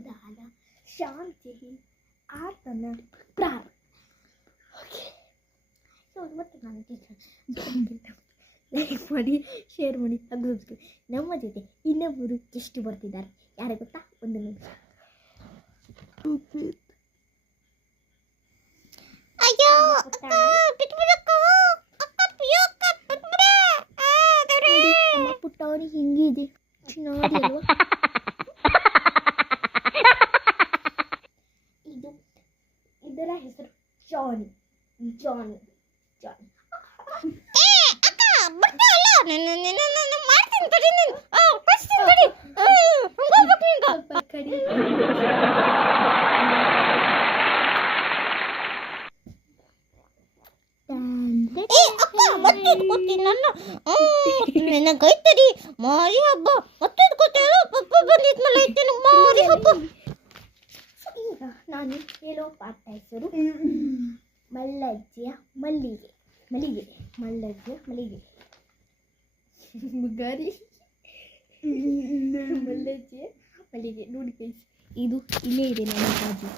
ಸಮಾಧಾನ ಶಾಂತಿ ಆತನ ಪ್ರಾಣ. ಓಕೆ, ಸೊ ಇವತ್ತು ನಾನು ಲೈಕ್ ಮಾಡಿ, ಶೇರ್ ಮಾಡಿ, ಹಾಗೂ ನಮ್ಮ ಜೊತೆ ಇನ್ನೊಬ್ಬರು ಎಷ್ಟು ಬರ್ತಿದ್ದಾರೆ ಯಾರು ಗೊತ್ತಾ? ಒಂದು ನಿಮಿಷ. ಅಯ್ಯೋ ನಮ್ಮ ಪುಟ್ಟವರಿ ಹಿಂಗಿದೆ ನೋಡಿ ಅಲ್ವಾ? ಇದರ ಹೆಸರು ಜಾನಿ. ಜಾನಿ ಜಾನಿ ನನಗೈತರಿ ಮಾರಿ ಹಬ್ಬ ಮತ್ತೆ ಪಪ್ಪ ಬಂದಿದ್ಮಲ್ಲ ಐತೇನು ಮಾರಿ ಹಬ್ಬ. ಈಗ ನಾನು ಹೇಳೋ ಪಾಠ ಹೆಸರು ಮಲ್ಲಜ್ಜಿಯ ಮಲ್ಲಿಗೆ. ಮಲ್ಲಿಗೆ ಮಲ್ಲಜ್ಜಿಯ ಮಲ್ಲಿಗೆ ಮುಗಾರಿ ಮಲ್ಲಜ್ಜಿಯ ಮಲ್ಲಿಗೆ. ನೋಡಿ ಗೈಸ್, ಇದು ಇಲ್ಲೇ ಇದೆ ನನ್ನ ಬಾಜು.